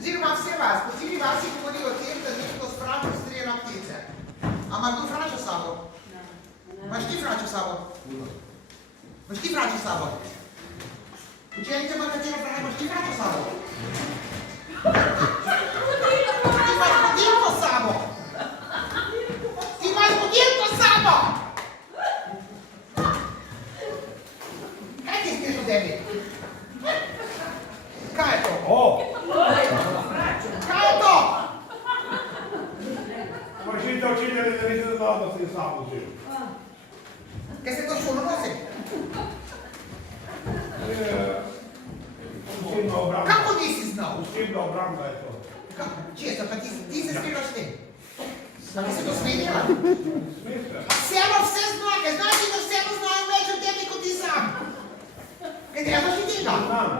Oziroma vse vas, po celi vas je govoril o tem, da nekdo s Frančo strela ptice. A ima kdo Frančo s sabo? Imaš ti Frančo s sabo? Imaš ti Frančo s sabo? Učenite ima katero Frančo, imaš ti Frančo s sabo? Ti imaš budilko s sabo? Ti imaš budilko s sabo? Kaj ti smeš od tebi? Kaj je to? Kaj je to? Možite učitelji, da niste znali, da ste sam vzeli. Kaj se to šolo nosi? Osebna obramba. Kako nisi znal? Osebna obramba je to. Često, pa ti se skrivaš s tem? Ti se to smenila? Smete? Vseeno vse zna, kaj znaš ti, da vseeno znajo več od tebi kot ti sam? Kaj trebaš i tega? Znam.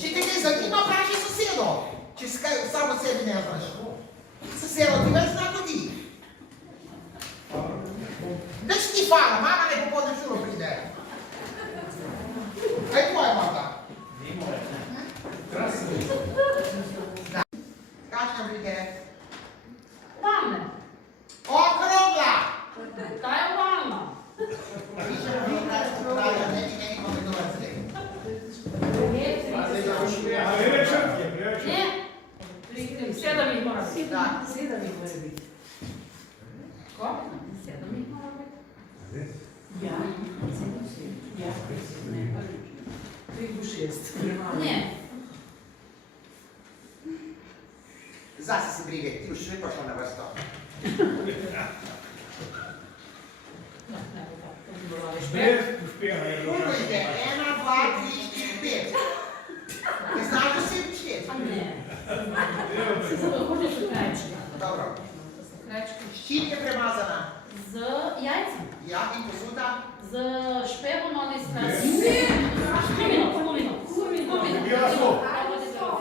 Če te ne zanima, vprašaj sosedo. Če samo sebi ne znaš. Sosedo ti več zna kot ti. Več ti hvala, mama ne popodne v šolo pride. Kaj je tvoja mama? Ni moja. Krasno. Kakšna brige? Ovalne. Okrogla! Kaj je ovalna? Više mi pravi, ne ti nekaj povedovat zdaj. A je črtke, preveč. Ne? 7 jih mora biti. Da. 7 jih mora biti. Ko? 7 jih mora biti. Ja. Ja. Ne, pa nič. 3 bo 6. Ne. Zase se brige, ti už še ne pošel na vrsto. Uspjeha je bilo. Koliko jih je? 1, 2, 3, 4, 5. Ne znaš vsem šteti? A ne. Se zato hočeš v krajčka. Dobro. Krajčka. S čim je premazana? Z jajcem. Ja, in posuda? Z špegom ali s kurmino, kurmino. Bila so.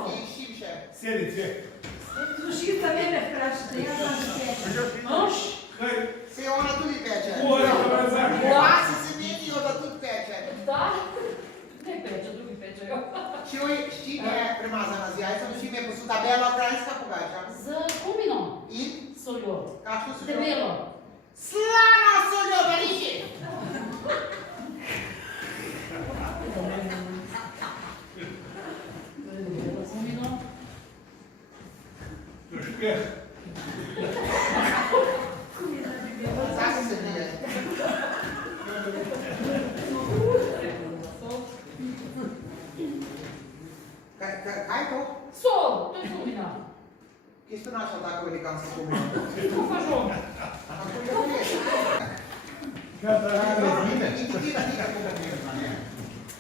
In s čim še? Sjedi, cvijek. Dušilca mene vprašate, jaz znam peče. Nož? Kaj? Se ona tudi peče. Ura, da me zaki. Vasi se menijo, da tudi peče. Da? Ne peče, drugi pečejo. Čuj, s čim je premazana z jajcem, s čim je posuda bela krajinska pogača? Z kurmino. In? Soljo. Kakšno so Debelo. Slano soljo, beriši! Debelo kurmino. Uspjeh. Zase se brige. Kaj je to? Sol, to je kurmina. Kje ste našli tako velikansko kumino? Tu pa žog. Kako je to je? Kaj da radi?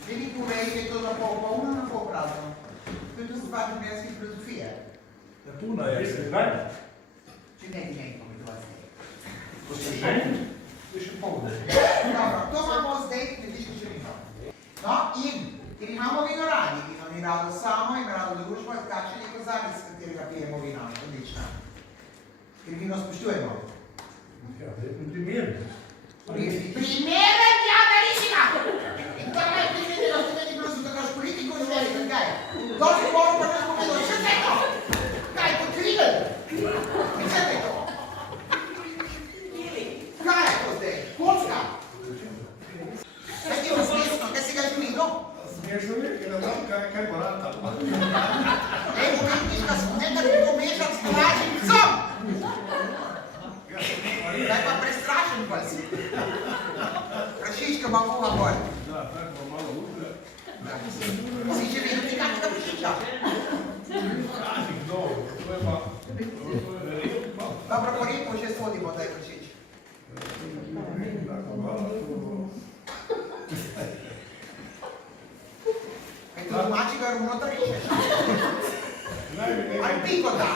Vedi povej, je to na pol polno, na pol prazno. To je to stvar ljubljanske filozofije. Ja, puna je se, kaj? Če ne ti nekaj povedovati. To se ženi? To je še polne. Dobro, to imamo zdaj, vidiš, še vino. No, in, ker imamo vino radi, vino ni rado samo, ima rado družbo, kakšen je kozarec, s katerega pijemo vino, odlična. Ker vino spoštujemo. Ja, to je primerno. Primeren, ja, verišina! In to je primerno, da ste meni prosim, da kaš politiko v želi, kaj? Dosti boru pa ne povedal, še te to! Kaj, to krigel? Še te to? Kaj je to zdaj? Kocka? Kaj ti je smešno, kaj si ga že videl? Smešno je, ker ne znam, kaj porata. Ej, umetniška smeta, da bi pomešal s tolažim psom! Daj pa prestrašen pa si. Prašička ima kuha gor. Da, tako malo upe. Si že videl ti kakega prašiča? Včasih dobro, to je pa... To je verjetno pa. Dobro, po reku že sodimo, da je prašič. Tako malo. Kaj ti domačega runo to rečeš? Naj mi nekaj... Ali piko da?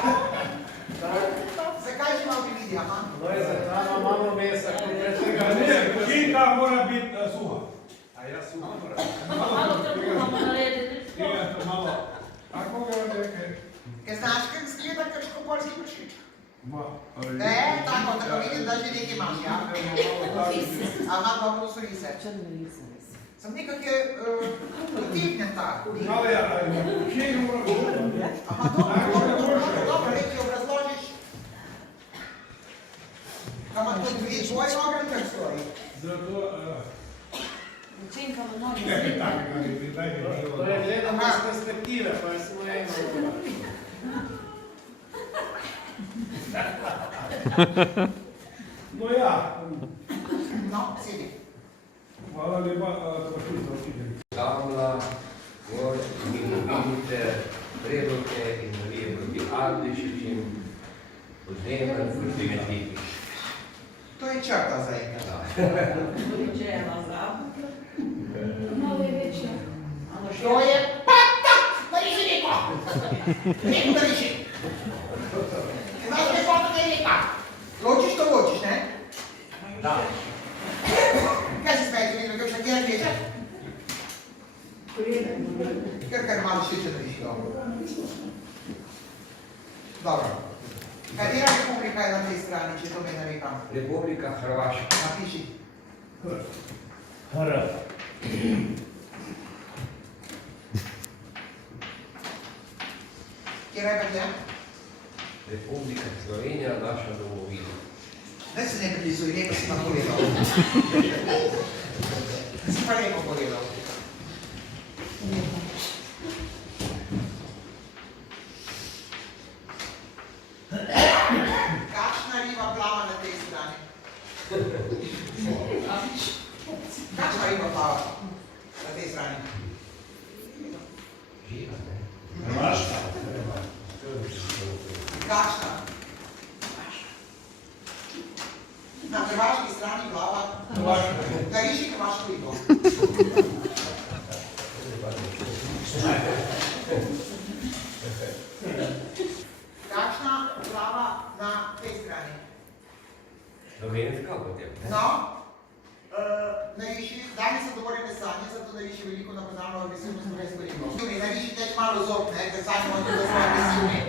Zakaj že malo bi vidi, aha? To je za hrano malo mesa, kot rečega. Ne, kočinka mora biti suha. A ja suha mora. Malo te bomo narediti. Tega to malo... Tako ga nekaj... Kaj znaš, kaj zgleda kakško polski prašič? Ma... Tako, tako vidim, da že nekaj imaš, ja? Aha, dobro so rise. Sem nekak je potihnjen tak. Ali kje je mora? Aha, dobro, nekaj obrazložiš. Kaj ima to dve tvoje noge ali kaj stoji? Zato, Učinkamo noge. nekaj takega ne bi, daj mi bilo. To je gledamo iz perspektive, pa je samo eno. No ja, No, sedi. hvala lepa, tako za učitelj. Gamla, gor, vidite, Predoke in Marije proti Ardišičim, Podnemen proti Medviki. To je črta za enkrat. Poličeva za. Malo je večja. To je patak! Nariši neko! Neko nariši! Znaš, kaj foto kaj neka? Ločiš to ločiš, ne? Da. Kaj se smejete, vidim, kaj še kjer neče? Kar malo šliče nariši, dobro. Dobro. Katera republika je na tej strani, če to me ne rekam? Republika Hrvaška. Napiši. Hara. Kjer je pa tja? Republika Slovenija, naša domovina. Ne se ne prilizuj, lepo si pa povedal. Si pa lepo povedal. Kakšna riba plava na tej strani? Kakšna riba plava na tej strani? Živa, ne? Hrvaška. Kakšna? Na hrvaški strani plava. Hrvaška. Nariši hrvaško ribo. Kakšna plava na tej strani? Slovenska potem. No, nariši, danes so dovoljene sanje, zato nariši veliko napoznano agresivno slovensko ribo. Nariši teč malo zob, ne, ker sanje imamo tudi, da smo agresivni.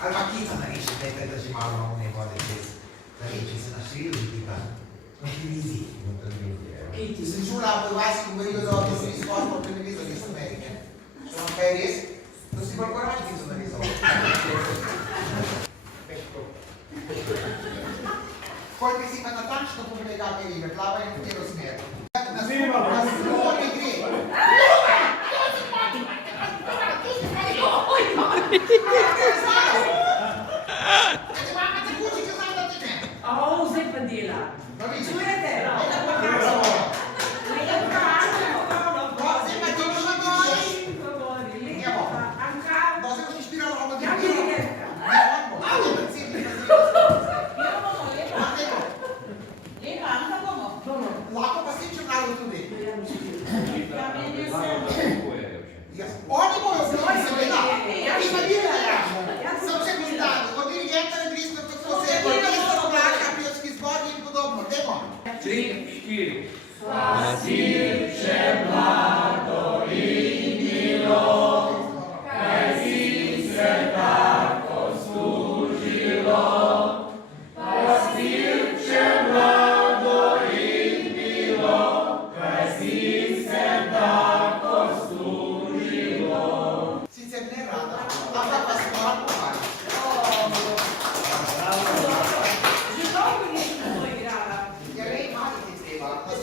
Ali pa kica nariši, dajte, da že malo imamo ne vode čez. Nariši se naširili, tipa. Na televiziji. Kiti. Sem čula, v vas govorijo, da ovdje se mi spozno v televizorju iz Amerike. Što vam kaj je res? To si bolj korač kico narizal. Koliko si pa natančno povedali, kakve ribe, plavajo in v katero smer. Na strugo ne gre. Če vam te kuči, če znam, da ti ne. Au, zdaj pa dela. Čujete? Lahko pa si črnalo tudi. Oni bojo znali, seveda. Ti pa dirigiraš. Sem še poznali. Od dirigenta ne odvisno, kako se je orkester oblača, pevski zbor in podobno. Dajmo. 3, 4. Sicer ne rada, ampak pa stvar pohvali. Že dolgo nisem to igrala. Ja, rej, mali ti treba. Na